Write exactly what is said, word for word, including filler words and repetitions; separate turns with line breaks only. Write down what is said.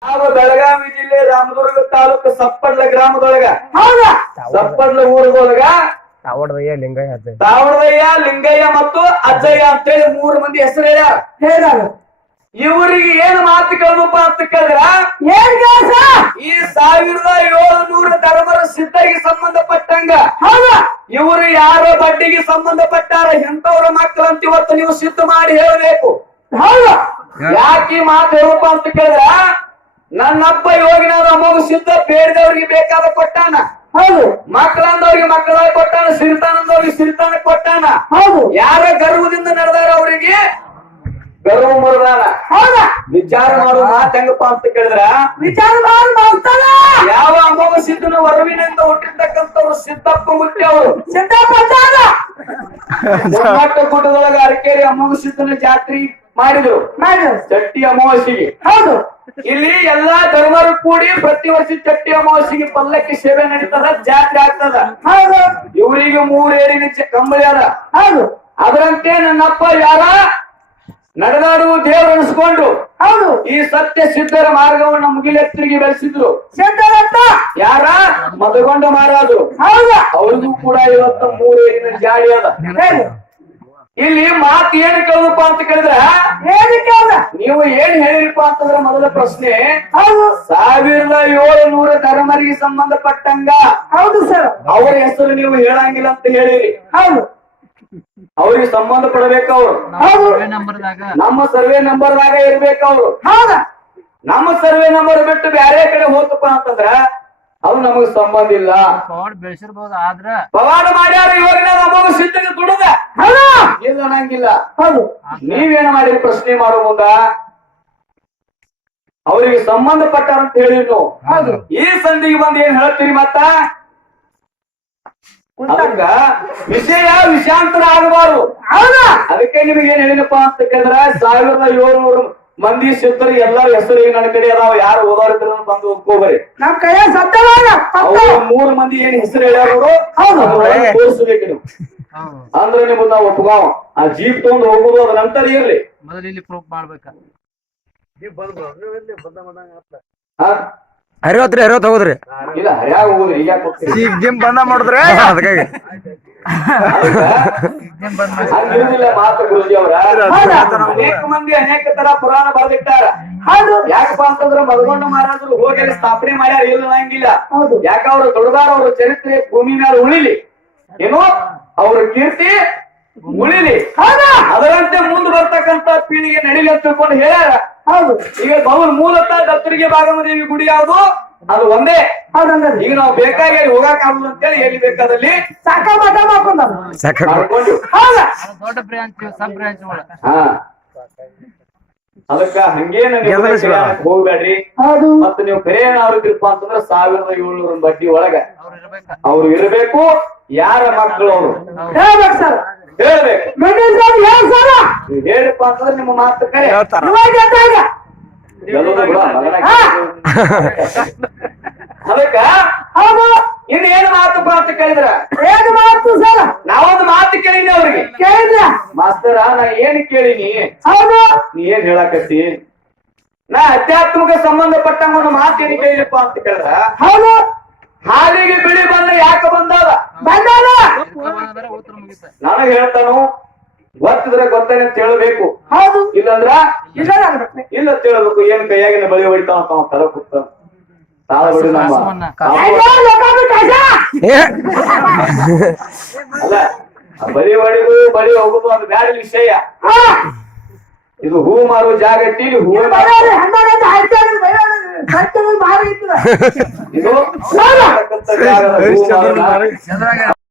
ನಾವು ಬೆಳಗಾವಿ ಜಿಲ್ಲೆ ರಾಮದುರ್ಗ ತಾಲೂಕು ಸಪ್ಪಡ್ಲ ಗ್ರಾಮದೊಳಗ ಸಪ್ಪಡ್ಲ ಊರದೊಳಗ
ತಾವಡದಯ್ಯ ಲಿಂಗಯ್ಯ ಅಜ್ಜಯ್ಯ
ತಾವಡದಯ್ಯ ಲಿಂಗಯ್ಯ ಮತ್ತು ಅಜ್ಜಯ್ಯ ಅಂತೇಳಿ ಮೂರು ಮಂದಿ ಹೆಸರು ಹೇಳ್ಯಾರ
ಹೇಳ್ಯಾರ
ಇವರಿಗೆ ಏನ್ ಮಾತು ಕೇಳಪ್ಪ ಅಂತ ಕೇಳಿದ್ರ
ಏನ್ ಕೆಲಸ
ಈ ಸಾವಿರದ ಏಳುನೂರ ಧರ್ಮರ ಸಿದ್ಧಗೆ ಸಂಬಂಧಪಟ್ಟಂಗ
ಹೌದಾ
ಇವರು ಯಾರೋ ಬಡ್ಡಿಗೆ ಸಂಬಂಧಪಟ್ಟಾರ ಎಂತವ್ರ ಮಕ್ಕಳು ಅಂತ ಇವತ್ತು ನೀವು ಸಿದ್ಧ ಮಾಡಿ ಹೇಳಬೇಕು.
ಹೌದಾ
ಯಾಕೆ ಮಾತು ಹೇಳಪ್ಪ ಅಂತ ಕೇಳಿದ್ರ ನನ್ನಪ್ಪ ಯೋಗಿನಾದ ಮಗು ಸಿದ್ಧ ಬೇಡಿದವ್ರಿಗೆ ಬೇಕಾದ ಕೊಟ್ಟಾನ,
ಹೌದು
ಮಕ್ಕಳಂದವ್ರಿಗೆ ಮಕ್ಕಳಾಗಿ ಕೊಟ್ಟಾನ, ಸಿರಿತಾನಂದವ್ರಿಗೆ ಸಿರಿತಾನ ಕೊಟ್ಟಾನ.
ಹೌದು
ಯಾರ ಗರ್ವದಿಂದ ನಡೆದಾರ ಅವರಿಗೆ ಗರ್ವ ಮುರಿದಾನ.
ಹೌದಾ
ವಿಚಾರ ಮಾಡುವ ಮಾತು ಹೆಂಗಪ್ಪ ಅಂತ ಕೇಳಿದ್ರ
ವಿಚಾರ ಮಾಡಿ ಮಾಡ್ತಾನ
ಯಾವ ಅಮೋಘ ಸಿದ್ಧನ ವರವಿನಿಂದ ಹುಟ್ಟಿರ್ತಕ್ಕಂಥವ್ರು ಸಿದ್ದಪ್ಪ ಮುತ್ತಿ ಅವರು
ಸಿದ್ದಪ್ಪಚಾರ
ಜಮ್ಮಟ್ಟ ಗುಡ್ಡದೊಳಗ ಅರಕೇರಿ ಅಮೋಘ ಸಿದ್ಧನ ಜಾತ್ರೆ ಮಾಡಿದ್ರು
ಮಾಡಿ
ಚಟ್ಟಿ ಅಮಾವಾಸ್ಯೆಗೆ.
ಹೌದು
ಇಲ್ಲಿ ಎಲ್ಲಾ ಧರ್ಮರು ಕೂಡಿ ಪ್ರತಿ ವರ್ಷ ಚಟ್ಟಿ ಅಮಾವಾಸ್ಯೆಗೆ ಪಲ್ಲಕ್ಕಿ ಸೇವೆ ನಡೀತದ, ಜಾತ್ರೆ ಆಗ್ತದ.
ಹೌದು
ಇವರಿಗೆ ಮೂರು ಏರಿನ ಚ- ಕಂಬಳಿ ಅದ.
ಹೌದು
ಅದರಂತೆ ನನ್ನಪ್ಪ ಯಾರ ನಡೆದಾಡುವ ದೇವರು ಅನಿಸ್ಕೊಂಡು
ಹೌದು
ಈ ಸತ್ಯ ಸಿದ್ಧರ ಮಾರ್ಗವನ್ನು ಮುಗಿಲೆತ್ತರಿಗೆ ಬೆಳೆಸಿದ್ರು.
ಸಿದ್ದರತ್ತ
ಯಾರ ಮದಗೊಂಡ ಮಹಾರಾಜರು
ಹೌದಾ
ಅವ್ರಿಗೂ ಕೂಡ ಇವತ್ತ ಮೂರು ಏರಿನ ಜಾಡಿ ಅದ.
ಹೇಳಿ
ಇಲ್ಲಿ ಮಾತು ಏನ್ ಕೇಳಪ್ಪ ಅಂತ ಕೇಳಿದ್ರ
ಏನಕ್ಕೆ ಹೌದ
ನೀವು ಏನ್ ಹೇಳಿರಪ್ಪ ಅಂತಂದ್ರ ಮೊದಲ ಪ್ರಶ್ನೆ
ಹೌದು
ಸಾವಿರದ ಏಳುನೂರ ಧರ್ಮರಿಗೆ ಸಂಬಂಧಪಟ್ಟಂಗ
ಹೌದು ಸರ್
ಅವರ ಹೆಸರು ನೀವು ಹೇಳಂಗಿಲ್ಲ ಅಂತ ಹೇಳಿರಿ.
ಹೌದು
ಅವ್ರಿಗೆ ಸಂಬಂಧ ಪಡಬೇಕು ಅವ್ರು.
ಹೌದು
ನಮ್ಮ ಸರ್ವೆ ನಂಬರ್ದಾಗ ಇರ್ಬೇಕು ಅವ್ರು.
ಹೌದಾ
ನಮ್ಮ ಸರ್ವೆ ನಂಬರ್ ಬಿಟ್ಟು ಬ್ಯಾರೆ ಕಡೆ ಹೋತಪ್ಪ ಅಂತಂದ್ರ ಅದು ನಮಗ್ ಸಂಬಂಧ ಇಲ್ಲ.
ಬೆಳೆಸಿರ್ಬೋದು ಆದ್ರ
ಪವಾಡ ಮಾಡ್ಯಾರ ಯೋಗಿನ ನಮಗ ಸಿದ್ಧಗೆ ದುಡದ
ಹೌದಾ
ಇಲ್ಲ ಅನ್ನಂಗಿಲ್ಲ.
ಹೌದು
ನೀವೇನ್ ಮಾಡಿರಿ ಪ್ರಶ್ನೆ ಮಾಡೋ ಮುಂದ ಅವರಿಗೆ ಸಂಬಂಧಪಟ್ಟಾರ ಅಂತ ಹೇಳಿದ್ರು.
ಹೌದು
ಈ ಸಂಧಿಗೆ ಬಂದ್ ಏನ್ ಹೇಳ್ತೀರಿ ಮತ್ತ ಅದಕ್ಕ ವಿಷಯ ವಿಷಾಂತರ ಆಗಬಾರ್ದು.
ಹೌದಾ
ಅದಕ್ಕೆ ನಿಮಗೆ ಏನ್ ಹೇಳಿನಪ್ಪ ಅಂತ ಕೇಳಿದ್ರ ಸಾವಿರದ ಏಳ್ನೂರು ಮಂದಿ ಸಿದ್ಧರು ಎಲ್ಲಾರ ಹೆಸರು ಈಗ ನನ್ನ ಕಡೆ ಅದಾವ, ಯಾರು ಓದಾರಿದ್ರ ಬಂದು ಒಪ್ಕೋಬರಿ.
ನಮ್ ಕೈಯ ಸತ್ತವಾಗ
ಅವ್ರು ಮೂರು ಮಂದಿ ಏನ್ ಹೆಸರು ಹೇಳ್ಯಾರ ತೋರಿಸ್ಬೇಕು ನೀವು. ಅಂದ್ರೆ ನಿಮ್ಗೆ ನಾವು ಒಪ್ಗಾವ ಆ ಜೀಪ್ ತಗೊಂಡು ಹೋಗುದು ಅದ ನಂತರ ಇರ್ಲಿ.
ಮೊದಲು ಇಲ್ಲಿ ಪ್ರೂಫ್ ಮಾಡ್ಬೇಕ.
ಹರಿವತ್ರಿ ಹರಿವತ್ ಹೋಗುದ್ರಿ
ಇಲ್ಲ ಹರ್ಯಾಗ ಹೋಗುದ್ರಿ ಈಗ ಯಾಕೆ ಹೋಗ್ತೀರಿ?
ಈಗ ಜಿಮ್ ಬಂದ ಮಾಡಿದ್ರೆ ಅದಕ್ಕಾಗಿ
ಹಂಗಿರುದಿಲ್ಲ ಮಾತು ಗುರುಜಿ ಅವರ. ಅನೇಕ ಮಂದಿ ಅನೇಕ ತರ ಪುರಾಣ ಬರೆದಿಟ್ಟಾರ.
ಹೌದು
ಯಾಕಪ್ಪ ಅಂತಂದ್ರ ಮದಗೊಂಡ ಮಹಾರಾಜರು ಹೋಗಿ ಅಲ್ಲಿ ಸ್ಥಾಪನೆ ಮಾಡ್ಯಾರ ಇಲ್ಲ ಅನ್ನಂಗಿಲ್ಲ.
ಹೌದು
ಯಾಕ ಅವ್ರ ದೊಡ್ಡದಾರ ಅವ್ರ ಚರಿತ್ರೆ ಭೂಮಿ ಮೇಲೆ ಉಳಿಲಿ, ಏನು ಅವ್ರ ಕೀರ್ತಿ ಉಳಿಲಿ,
ಹೌದಾ
ಅದರಂತೆ ಮುಂದೆ ಬರ್ತಕ್ಕಂತ ಪೀಳಿಗೆ ನಡಿಲಿ ಅಂತ ತಿಳ್ಕೊಂಡು ಹೇಳ್ಯಾರ.
ಹೌದು
ಈಗ ಬಹು ಮೂಲತಃ ದತ್ತರಿಗೆ ಭಾಗಮದೇವಿ ಗುಡಿ ಯಾವುದು ಅದು ಒಂದೇ.
ಹೌದಂದ್ರೆ
ಈಗ ನಾವು ಬೇಕಾಗಿ ಅಲ್ಲಿ ಹೋಗಾಕ ಆಗಲ್ಲ ಅಂತೇಳಿ ಎಲ್ಲಿ ಬೇಕಾದಲ್ಲಿ
ಸಾಕ ಮಠ ಮಾಡ್ಕೊಂಡ
ಸಾಕ
ಮಾಡ್ಕೊಂಡು
ಹೌದಾ
ದೊಡ್ಡ ಬ್ರಾಂಚ್ ಸಬ್ ಬ್ರಾಂಚ್
ಹಾ ಅದಕ್ಕ ಹಂಗೇನ ಹೋಗ್ಬೇಡ್ರಿ.
ಹೌದು
ಮತ್ತ ನೀವು ಕರೆ ಏನಾವ್ರಿದ್ರಪ್ಪ ಅಂತಂದ್ರ ಸಾವಿರದ ಏಳ್ನೂರ ಬಡ್ಡಿ ಒಳಗ
ಅವ್ರು ಇರ್ಬೇಕ.
ಅವ್ರು ಇರಬೇಕು. ಯಾರ ಮಕ್ಕಳು ಅವರು
ಹೇಳ್ಬೇಕು ಸರ್
ಹೇಳ್ಬೇಕು.
ಮೆಂಡಲ್ ಸರ್ ಹೇಳಿ ಸರ್
ನೀವ್ ಹೇಳಿಪ್ಪ ಅಂತಂದ್ರೆ ನಿಮ್ಮ ಮಾತು ಕರೆ
ಹೇಳ್ತಾರ.
ಇವಾಗ ಎದ್ದಾಗ
ಗೆಲ್ಲೋದು ಬಿಡ, ಮಗನ ಅದಕ್ಕ
ಹೌದು
ಇನ್ನು ಏನು ಮಾತಪ್ಪ ಅಂತ ಕೇಳಿದ್ರ
ಏನು ಮಾತು ಸರ್
ನಾವೊಂದು ಮಾತು ಕೇಳಿನಿ ಅವ್ರಿಗೆ.
ಕೇಳಿದ್ರ
ಮಾಸ್ತರ ನಾ ಏನ್ ಕೇಳಿನಿ,
ಹೌದು
ನೀ ಏನ್ ಹೇಳಾಕತ್ತಿ? ನಾ ಅಧ್ಯಾತ್ಮಕ ಸಂಬಂಧಪಟ್ಟಂಗ ಒಂದು ಮಾತು ಏನ್ ಕೇಳಿಪ್ಪ ಅಂತ ಕೇಳಿದ್ರ
ಹೌದು
ಹಾಲಿಗೆ ಬಿಳಿ ಬಂದ ಯಾಕೆ ಬಂದಾದ
ಬಂದಾಗ
ಉತ್ತರ ಮುಗಿತ.
ನನಗ್ ಹೇಳ್ತಾನು ಗೊತ್ತಿದ್ರೆ ಗೊತ್ತೇನೆ ಅಂತ ಹೇಳ್ಬೇಕು.
ಹೌದು
ಇಲ್ಲಂದ್ರ
ಇಲ್ಲ ಆಗ್ಬೇಕು
ಇಲ್ಲ ಅಂತ ಹೇಳ್ಬೇಕು. ಏನ್ ಕೈಯಾಗಿನ ಬಳಿ ಹೊಡಿತಾವ ಅಂತ ಅವ ಕದ ಕೂತ ತಾಳ ಬಿಡು ನಮ್ಮ ಅಲ್ಲ ಆ ಬಳಿ ಹೊಡಿದು ಬಳಿ ಹೋಗುದು ಅದು ಬ್ಯಾಡ ವಿಷಯ. ಇದು ಹೂ ಮಾರುವ ಜಾಗ ಐತಿ, ಇಲ್ಲಿ ಹೂ ಇದು
ಭಾರಿ ಇರ್ತದ
ಜಾಗದ ಹೂ ಮಾರೋಣ.